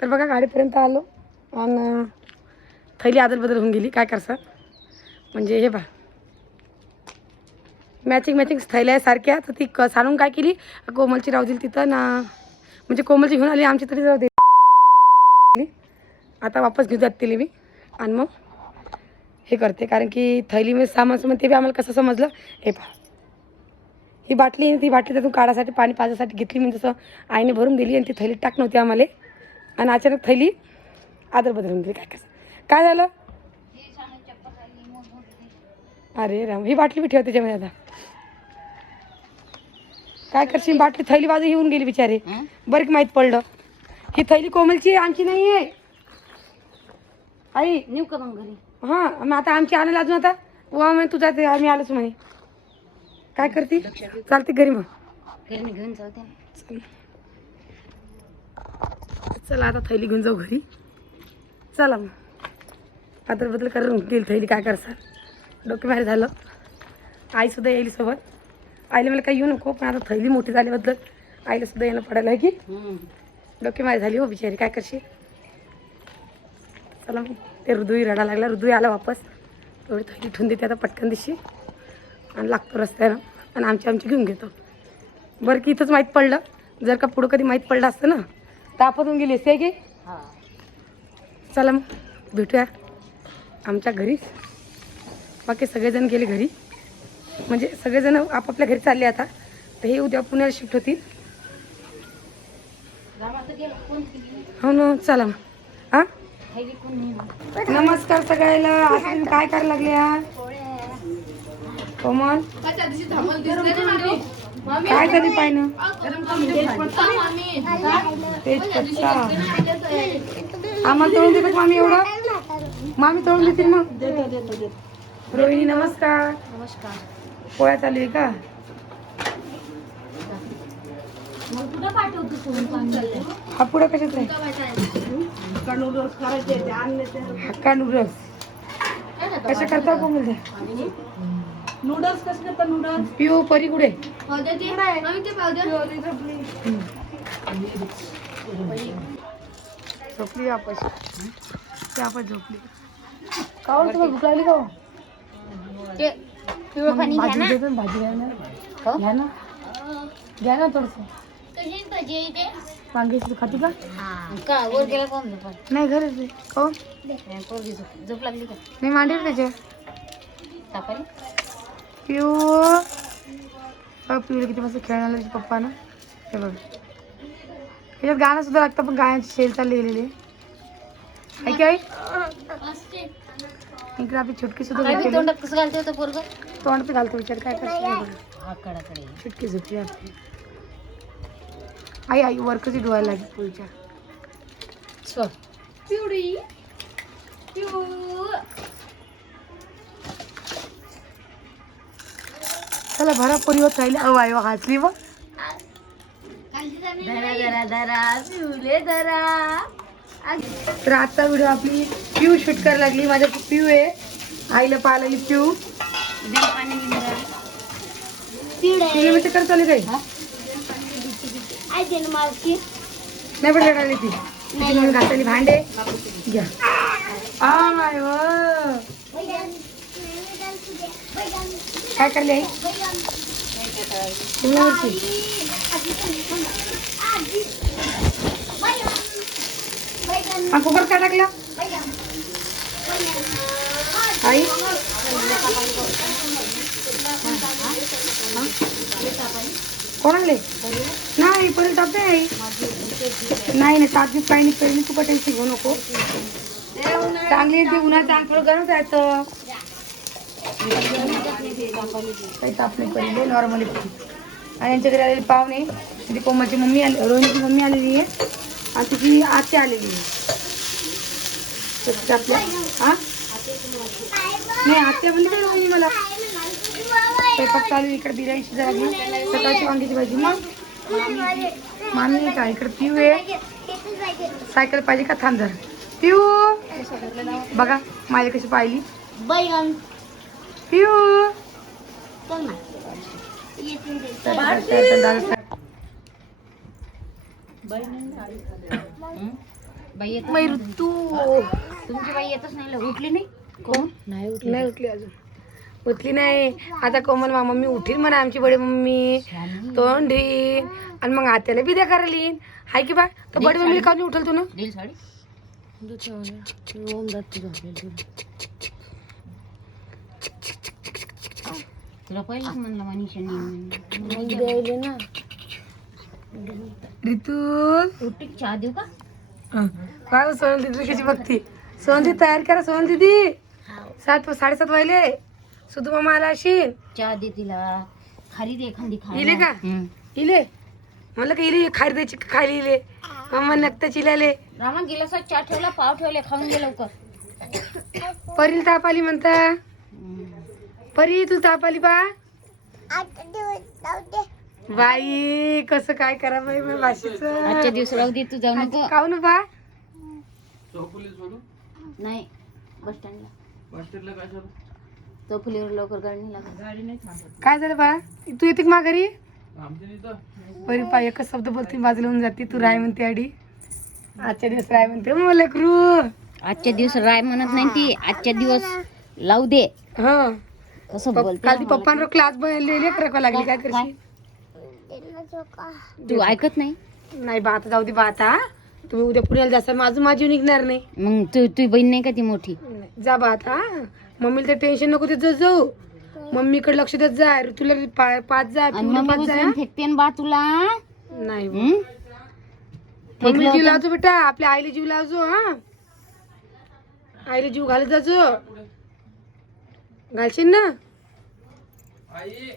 तर बघा गाडीपर्यंत आलो आणि थैली आदलबदल होऊन गेली. काय करसा? म्हणजे हे बा मॅचिंग मॅचिंग थैल्या आहे सारख्या. तर ती क सांडून काय केली? कोमलची राहू दिली तिथं. ना म्हणजे कोमलची घेऊन आली आमची तरी राहू दिली आता वापस घेऊ जात तिली मी. आणि मग हे करते. कारण की थैलीमध्ये सामान सामान ते बी आम्हाला कसं समजलं? हे पहा. ही बाटली ती बाटली त्यातून काढासाठी पाणी पाजासाठी घेतली. मी जसं आईने भरून दिली आणि ती थैली टाक नव्हती आम्हाला. आणि अचानक थैली आदर बदलून दिली. काय कसं? काय झालं? अरे राम ही बाटली बी ठेव त्याच्यामध्ये आता. काय करशील बाटली थैली बाजू येऊन गेली बिचारे. बरं की माहीत पडलं. ही थैली कोमलची आमची नाही आहे आई. नेऊ का मग घरी? हां मग आता आमची आणायला अजून आता? वा म्हणे तुझा ते आम्ही आलोच म्हणे. काय करते? चालते घरी मग. घरी मी घेऊन जाते. चल. आता थैली घेऊन जाऊ घरी. चला मग. आता बदल करून गेली थैली काय करसा डोके बाहेर झालं. आईसुद्धा येईल सोबत. आईला मला काही येऊ नको पण आता थैली मोठी झाल्याबद्दल आईला सुद्धा येणं पडायला की. डोके मारी झाली हो बिचारी काय करशील? चला मग. ते हृदय रडा लागला. हृदय आला वापस. एवढी थैली ठेवून देते आता पटकन दिशी. आणि लागतो रस्त्यानं आणि आमची आमची घेऊन घेतो. बरं की इथंच माहीत पडलं. जर का पुढं कधी माहीत पडलं असतं ना तर आपण होऊन गेली असते की? हा. चला मग भेटूया. आमच्या घरीच बाकी सगळेजण गेले घरी. म्हणजे सगळेजण आपापल्या घरी चालले आता. तर हे उद्या पुण्याला शिफ्ट होतील. रामाचं गेलं कोण हो ना चला मग. हां? नमस्कार सगळ्याला. आता तुम्ही काय करायला लागले कोमल? काय झाली पाहिनं तेच पत्ता आम्हाला तळून देतात मामी एवढं? मामी तळून देतील मग रोहिणी नमस्कार. नमस्कार. पोळ्या चालू आहे का? हा पुढं कशाच आहे? हक्का नूडल्स कशा करता कोमल ते? नूडल्स कसं करतात नूडल्स पिऊ परी कुठे? झोपली वापस. ती आपण झोपली. का हो, तुला भूक लागली का हो? ते पिवळं पाणी घ्या भाजी ना. देतो ना, भाजी घ्या ना. हो? घ्या ना. घ्या ना थोडस. कशी भाजी आहे ते वांग्याची खाती का? का वर गेला कोण पण नाही घरच आहे. हो पोरगी झोप झोप लागली का? नाही त्याच्या तापाली? पिऊ पिऊला किती मस्त खेळायला तिच्या पप्पानं हे बघ ह्याच्यात गाणं सुद्धा लागतं पण गाण्याची शेल चालली गेलेली आहे काय इकडे आपली छुटकी सुद्धा काय? तोंडात कसं घालते होतं पोरग तोंडात घालतो विचार काय करतो हा? छुटकी आपली आई आई वरकची डोळायला लागली पिवडी चला भरा पोरी होत राहिली अहो आई हसली बघ धरा धरा धरा पिवले धरा. तर आजचा व्हिडिओ आपली पिऊ शूट करायला लागली. माझ्या पिऊ आहे. आईला पाहायला लागली पिऊ. मी कर चालू काही नाही पण रडायली ती घासायली भांडे. घ्या. आ माय व. काय करले आई? शिमलावरची. हा कुकर काय टाकला? आई? कोणाले नाही पहिले टाकते आई. नाही नाही ताकीद काही नाही पहिले तू टेन्शन घेऊ नको. चांगली आहे ती उन्हात चांगलं गरम जायचं. काही ताप नाही पहिले नॉर्मली आणि यांच्या घरी आलेले पाहुणे कोमलची मम्मी आली रोहिणीची मम्मी आलेली आहे. आणि तिची आत्या आलेली आहे. तर आपल्या हा नाही आत्या म्हणली काय रोहिणी मला. स्वयंपाक चालू. इकडे बिर्याणी शिजायला लागली सकाळची वांग्याची भाजी मग? मामी का? इकडे पिऊ आहे. सायकल पाहिजे का थांब जरा? पिऊ. बघा माझी कशी पाहिली. बैगन पिऊ. बाई येत बाई ऋतू तुमची बाई येतच नाही लव- उठली नाही कोण नाही उठली नाही उठली अजून उठली नाही आता कोमल मा मम्मी उठील म्हणा आमची बडी मम्मी तोंडी आणि मग आत्याला बी द्या करायली हाय की बा तर बडी मम्मी काऊन उठल तू ना साडी तुला पहिलेच म्हणलं मनीषाने ना ऋतू उठली चहा देऊ का? हं. काय सोनल दिदी कशी बघती? सोनल दिदी तयार करा सोनल दिदी. सात साडेसात वाजले. सुधू मामा आला असेल चहा दे तिला. खाली दे एखादी इले का? इले. म्हणलं का इले खारी द्यायची खाली इले? मामा नक्ता चिलाले रामा गिलासात चहा ठेवला पाव ठेवले खाऊन घे लवकर. परीला ताप आली म्हणता. परी तू ताप आली बा. बाई कसं काय करा बाई मी भाषेच आजच्या दिवस राहू दे तू जाऊ नको. काऊ ना बा. नाही बस स्टँडला. चौफुलीवर लवकर गाडी नाही लागत काय झालं बा? तू येते का माघारी? परी पा एकच शब्द बोलते बाजूला होऊन जाते तू राय म्हणते आडी. आजच्या दिवस राय म्हणते मग लेकरू आजच्या दिवस राय म्हणत नाही ती आजच्या दिवस लावू दे. हा. कसं पप- बोलते काल ती पप्पांवर क्लास बनलेले करावं लागली काय करशील तू ऐकत नाही? नाही बा आता जाऊ दे बा आता. तुम्ही उद्या पुण्याला जासाल माझं माझी निघणार नाही. मग तू तुझी बहीण नाही का ती मोठी? नाही, जा बा आता. मम्मीला ते टेन्शन नको देत जाऊ. मम्मीकडे लक्ष देत जा. तुला पा- पाच जा आणि पिऊला मम्मी पाच जा. फेकते न बा तुला? नाही बा. हं? मम्मीला फेकलं जीव होतं. लावजो बेटा आपल्या आईला जीव लावजो हा. आईला जीव घालत जाजो. घालशील ना?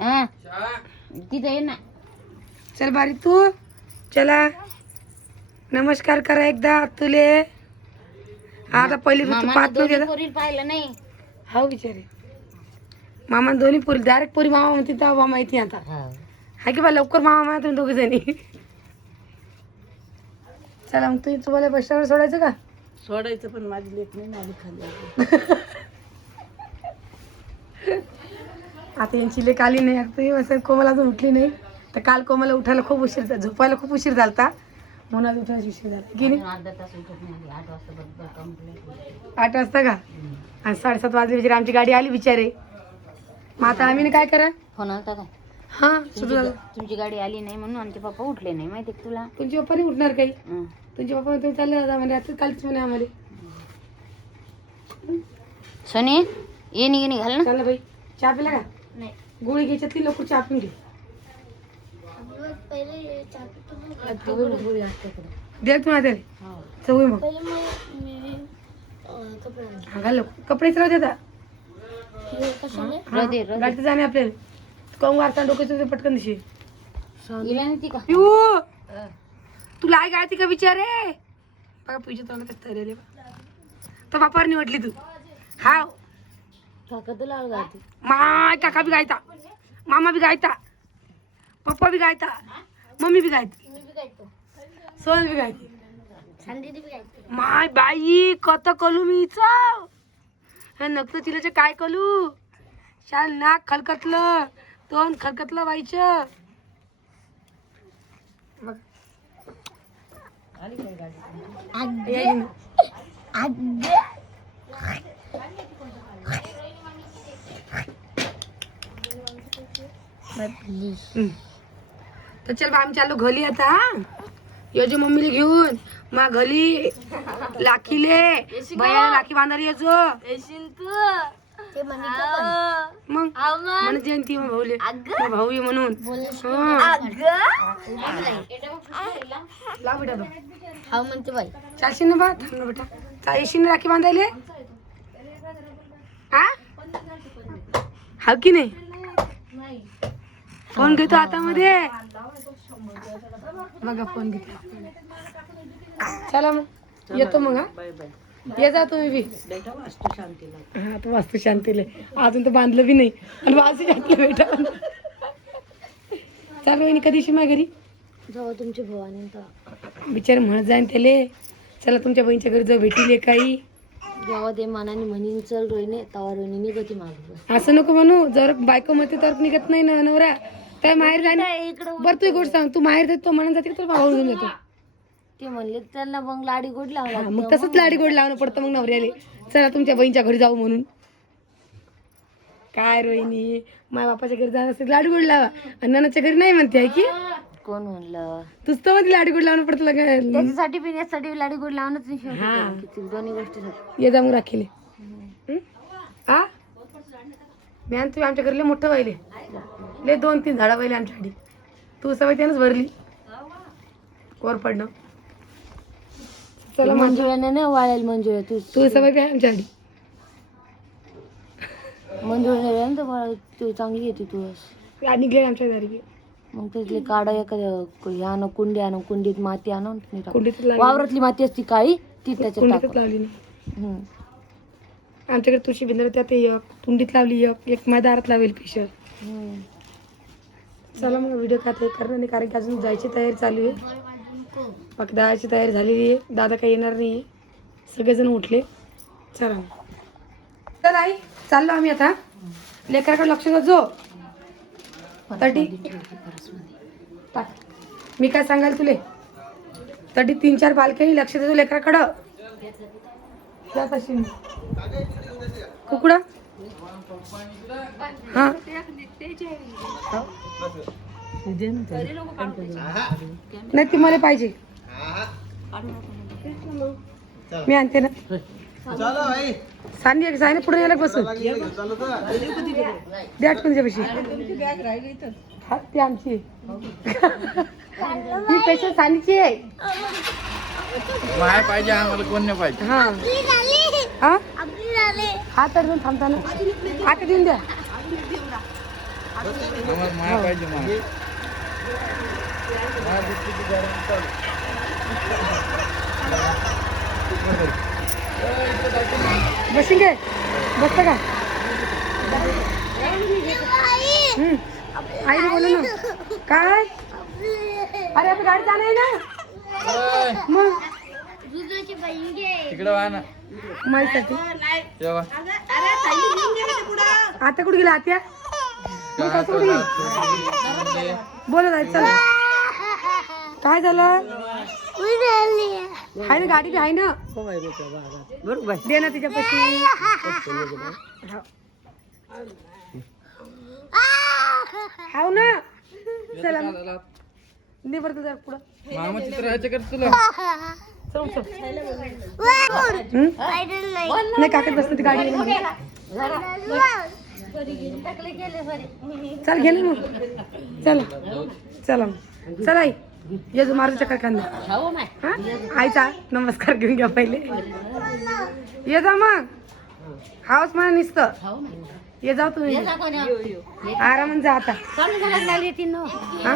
हा. तिथं ये ना. चल बारी तू. चला. नमस्कार करा एकदा तुले. आता पहिली मामानं पाहत दोन्ही नव्हती पोरीला पाहिलं नाही. हा बिचारे. मामा दोन्ही पोरी डायरेक्ट पोरी मामा म्हणते तेव्हा मामा माहिती आता. हा. की बा लवकर मामा म्हणा तुम्ही दोघे जणी. चला मग तुम्ही तुम्हाला बस स्टँडवर सोडायचं का? सोडायचं पण माझी लेख नाही आली खाली. आता यांची लेक आली नाही आता हे असं कोमल अजून उठली नाही. तर काल कोमला उठायला खूप उशीर झाला झोपायला खूप उशीर झालता. म्हणून आज उठायला उशीर झाला. की नाही? आठ वाजता का? आणि साडेसात वाजले बिचारे आमची गाडी आली बिचारे. मग आता आम्ही काय करा? फोन आलता काय? हा सुरू झालं. तुमची गाडी आली नाही म्हणून आमचे पप्पा उठले नाही माहिती का तुला? तुमचे पप्पा नाही उठणार काही. तुमचे पप्पा तुम्ही चालले जाता म्हणजे आता कालच म्हणे आम्हाला. सोनी? ये निघे घाल ना. चाललं बाई. चहा पिला का? नाही. गोळी घ्यायच्यातली लवकर चहा पिऊन घे. तुम्हाला दे चवळी मग. हा घाल लवकर. कपडेच राहू देता दे, राहू दे. गाडीत जाणे आपल्याला. कम वारता डोक्याचं पटकन दिशी? गेला नाही ती का? पिऊ. तुला आई गायती का विचारे बघा तुझ्या तोंडात तरी तर बापावर निवडली तू. हा माय काका बी गायता. मामा बी गायता. पप्पा बी गायता. मम्मी बी गायती. सोन बी गायती. माय बाई कत कलू मी हिचं. हे नक्त तिला काय कलू? शाल नाक खलकतलं तोंड खलकतलं बाईचं. बघ. ये घेऊन. हम्म. तर चल बा आम्ही चाललो घरी आता यो जो मम्मीला घेऊन. मा घरी लाखीले. बाया लाखी बांधायला येजो. मग? म्हणत जयंती मग भाऊले. मग भाऊ ये म्हणून हा. लाव बेटा बा. हा म्हणते बाई. चालशील ना बा? थांब ना बेटा. चा येशील ना राखी बांधायले? हा? हा की नाही? फोन घेतो हातामध्ये बघा फोन घेतो. चला मग. येतो मग हा? ये जा तुम्ही बी हा तू वास्तू शांतीले अजून तर बांधलं बी नाही. आणि वास्तू शांती बेटा चाल वहिनी कधीशी माझ्या घरी? जेव्हा तुमची भवानी बिचार म्हणत जाईन त्याले. चला तुमच्या बहिणीच्या घरी जाऊ भेटीले काही. जेव्हा ते मनाने म्हणीन चल रोहिणी तवा रोहिणी निघती मागे. असं नको म्हणू. जर बायको म्हणते तर निघत नाही ना नवरा. काय माहेर जाणे बरं तू एक गोष्ट सांग. तू माहेर जाते तो म्हणून जाते का तुला भाऊ घेऊन जातो ते म्हणले त्यांना मग लाडी गोड हा, लावला मग तसंच लाडी गोड लावणं पडतं मग नवऱ्याले. चला तुमच्या बहिणीच्या घरी जाऊ म्हणून. काय रोहिणी माझ्या बापाच्या घरी जात असेल लाडी गोड लावा. आणि नानाच्या घरी नाही म्हणते आहे की? कोण म्हणलं? तुझ तर मध्ये लाडी गोड लावणं पडतं लगे त्याच्यासाठी पिण्यासाठी लाडी गोड लावणच नाही शेवटी. हा. दोन्ही गोष्टीसाठी ये जा मग राखीले. हं? आ? मी आणि तुम्ही आमच्या घरी लय मोठं व्हायले. लय दोन तीन झाडं व्हायले आमच्या आडी तू सवय त्यानंच भरली. वर पडणं. चला मंजुळ्याने नाही वाळेल मंजुळ्या तू. तू सवय बी आहे आमच्या आडी मंजुळ्या तर तू चांगली येते तू निघले आमच्या घरी. मग त्यातले काढा एखाद्या आणू कुंडी आणू कुंडीत माती आणू आणि ती टाक. कुंडीतच लावली. वावरातली माती असती काळी ती त्याच्यात लावली नाही. आमच्याकडे तुळशी बिंदर त्यात एक कुंडीत लावली एक एक माझ्या दारात लावेल पिशर. चला मग व्हिडिओ खात आहे. करणार नाही कारण की अजून जायची तयारी चालू आहे. बाकी दादाची तयारी झालेली आहे. दादा काही येणार नाही आहे सगळेजण उठले. चला चल आई चाललो आम्ही आता. लेकराकडे लक्ष द्या जो तटी. टाक. मी काय सांगाल तुले? तटी तीन चार बालके लक्ष देतो लेकराकडं. कुकडं कुकडा? हा. नाही ती मला पाहिजे. मी आणते ना. सानी सानी पुढे यायला बसून द्या आठवण पैसे. हा ती आमची. ही पेशल सानीची आहे. पाहिजे आम्हाला कोण नाही पाहिजे. हा. हा? हा तर दोन थांबताना आता देऊन द्या. चालू. बसून घे बसतं का. आईने बोलू ना. काय? अरे आपली गाडी जाणार आहे ना. मग? तिकडे वा. ना माझ्यासाठी तेव्हा आता कुठे गेला आत्या? मग सासू कुठे गेली? बोला जायचं चला. काय झालं? आहे ना गाडी बी आहे ना. बरोबर दे ना तिच्या पैसे हाव ना. चला मग. दे बरं तुझ्या पुढं. मामा चित्र राहायचं कर तुला? नाही काकत बसते ती गाडी. चल घे मग. चला. चला मग चला आई. ये जो मारू चक्कर कांदा हा? आईचा नमस्कार घेऊन घ्या पहिले. ये जा मग. हाऊस मला निसत. ये जाऊ तुम्ही आरामात जा आता. हा?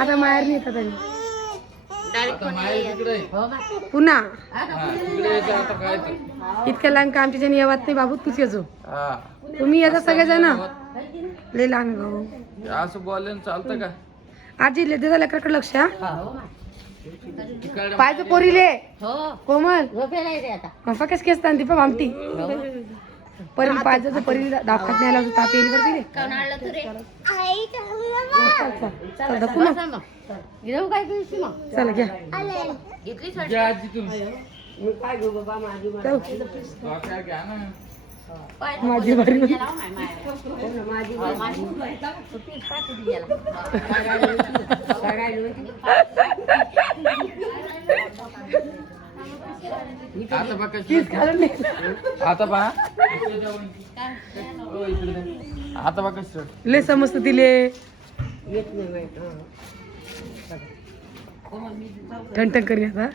आता माहेर नाही येतात आम्ही. आता माय तिकडे आहे. पुन्हा? हा, ते. इतक्या लांब का आमच्या जणी येवत नाही बाबू तूच येजो हा. तुम्ही येता सगळेजण? लय लांब आहे भाऊ असं बोलले चालतं का? आजी ले त्याचा लेकराकडे लक्ष हा? पायचं पोरीले. हो. कोमल. फकस केस तांती पण आमटी. परी पाहिजे परी दाखवत नाही आला होता ताप येईल बरं तिने. घेऊ काय तुझी मग? चला घ्या. घेतली घ्या आजी तुम्ही चल डोक्यात घ्या ना. माझी बारी. आता बघा तीच घालून दे. आता पहा. आता बघा शर्ट लय समजत तिले ठणठण करी आता.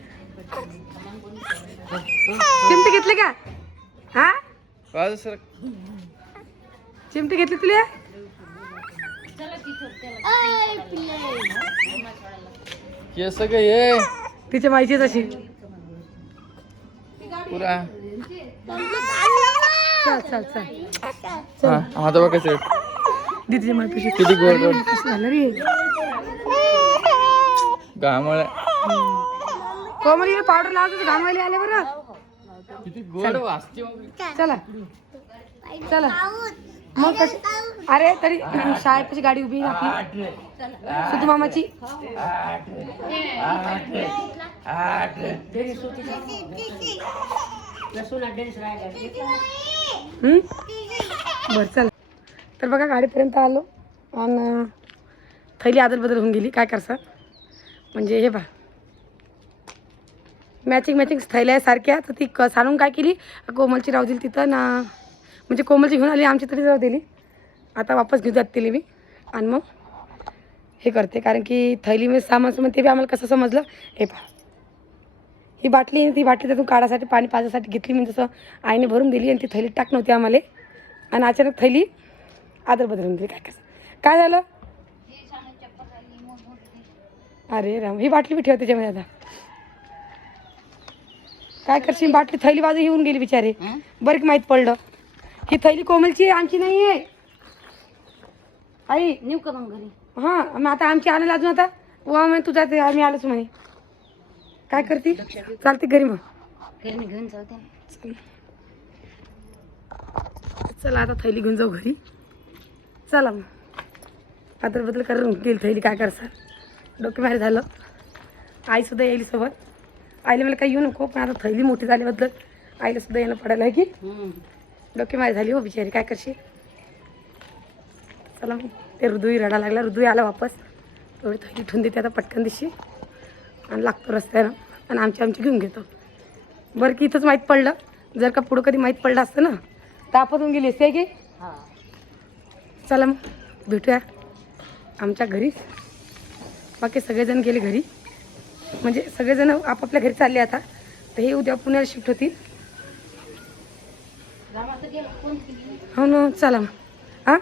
चिमटे घेतले का? हा? बाजू सर. चिमटे घेतले तुला? हे सगळं ये. तिच्या माहिती तशी पुरा. चल चल चल. हा, आता बघा शर्ट दे तिच्या माहिती किती गोड गोड. कसं झालं रे? घामळ. कोमल पावडर लावतो घामायला आले बरं. किती गोड. वाजते मग. चला. चला मग कशी? अरे तरी शाळेपाशी गाडी उभी आहे आपली? सुतू मामाची? बर चल. तर बघा गाडीपर्यंत आलो आणि थैली आदल बदल होऊन गेली. काय करसा? म्हणजे हे बा मॅचिंग मॅचिंग थैल्या सारख्या. तर ती क सांगून काय केली? कोमलची राहू दिली तिथं ना. म्हणजे कोमलची घेऊन आली आमची तरी राहू दिली. आता वापस घेऊन जात दिली मी आणि मग हे करते कारण की थैली मी सामान समज ते बी आम्हाला कसं समजलं? हे पहा. ही बाटली आहे, ती बाटली त्यातून काढासाठी पाणी पाजासाठी घेतली. मी जसं आईने भरून दिली आणि ती थैली टाक नव्हती आम्हाला. आणि अचानक थैली आदर बदलून दिली. काय कसं? काय झालं? अरे राम ही बाटली बी ठेव त्याच्यामध्ये आता. काय करशील? बाटली थैली बाजू येऊन गेली बिचारे. बरं माहीत पडलं. ही थैली कोमलची आहे आमची नाही आहे. आई नेऊ का मग घरी? हां मग आता आमची आणायला अजून आता? वा म्हणे तुझा ते आम्ही आलोच म्हणे. काय करते? चालते घरी मग. घरी मी घेऊन जाऊ त्या चल. आता थैली घेऊन जाऊ घरी. चला मग. आदर बदल करून गेली थैली काय करसा डोके बाहेर झालं. आईसुद्धा येईल सोबत. आईला मला काही येऊ नको पण आता थैली मोठी झाल्याबद्दल आईला सुद्धा येणं पडायला आहे की? डोके मारी झाली हो बिचारी काय करशील? चला मग ते हृदय रडा लागला हृदय आला वापस. एवढी थैली ठेवून देते आता पटकन दिशी. आणि लागतो रस्त्यानं आणि आमची आमची घेऊन घेतो. बरं की इथंच माहीत पडलं जर का पुढं कधी माहीत पडलं असतं ना तापातून गेली असते की? चला मग भेटूया. आमच्या घरी. बाकी सगळेजण गेले घरी. म्हणजे सगळेजण आपापल्या घरी चालले आता. तर हे उद्या पुण्याला शिफ्ट होतील. हो ना चला मग. हां?